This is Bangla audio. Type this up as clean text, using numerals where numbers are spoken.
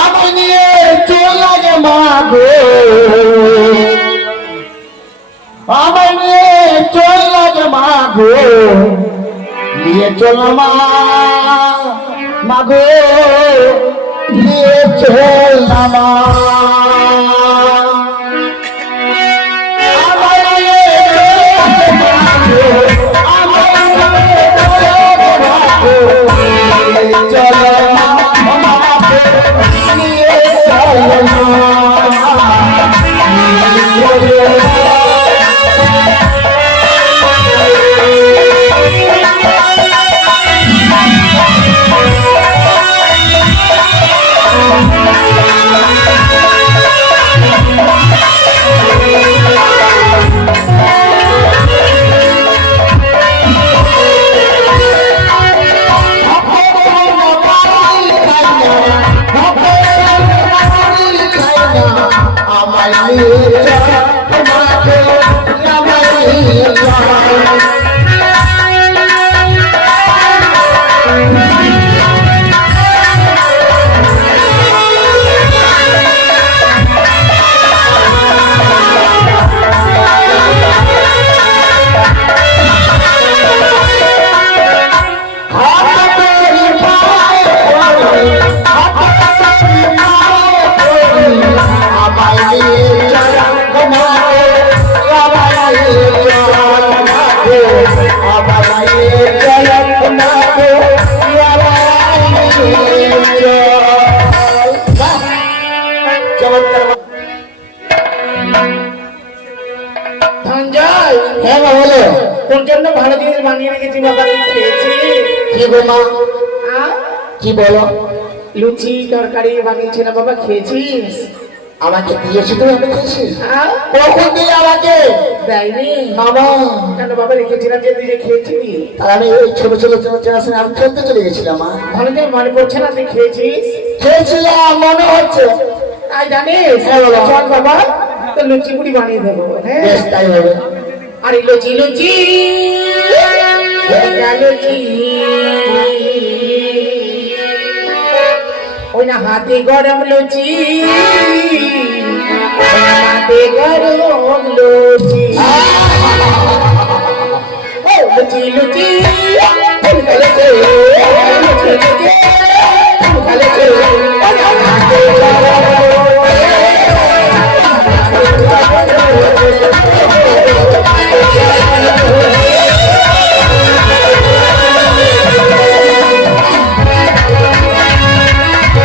আমি নিয়ে চল লাগে মা গো, আমি নিয়ে চল লাগে মা গো, নিয়ে চল মা গো, নিয়ে চল না মা। কোন জন্য ভালো জিনিস বানিয়ে রেখেছি বাবা, খেয়েছি। কি গো মা, কি বলো? লুচি তরকারি বানিয়েছি না বাবা, খেয়েছিস? আমাকে দিয়েছি তুমি? আমি খেয়েছি? কখন দিলে আমাকে? দেয়নি বাবা। কেন বাবা, রেখেছিলাম যে দিয়ে খেয়েছিলি? আমি ওই ছোট ছোট আসলে আমি খেলতে চলে গেছিলাম মা। ভালো করে মনে পড়ছে না তুই খেয়েছিস? খেয়েছিলাম মনে হচ্ছে। তাই জানিস? চল বাবা, তো লুচি পুরি বানিয়ে দেবো। হ্যাঁ বেশ তাই হবে। আরে লুচি লুচি লুচি ওই না হাতে গরম লুচি, হাতে গরম লুচি, লুচি লুচি লুচি লুচি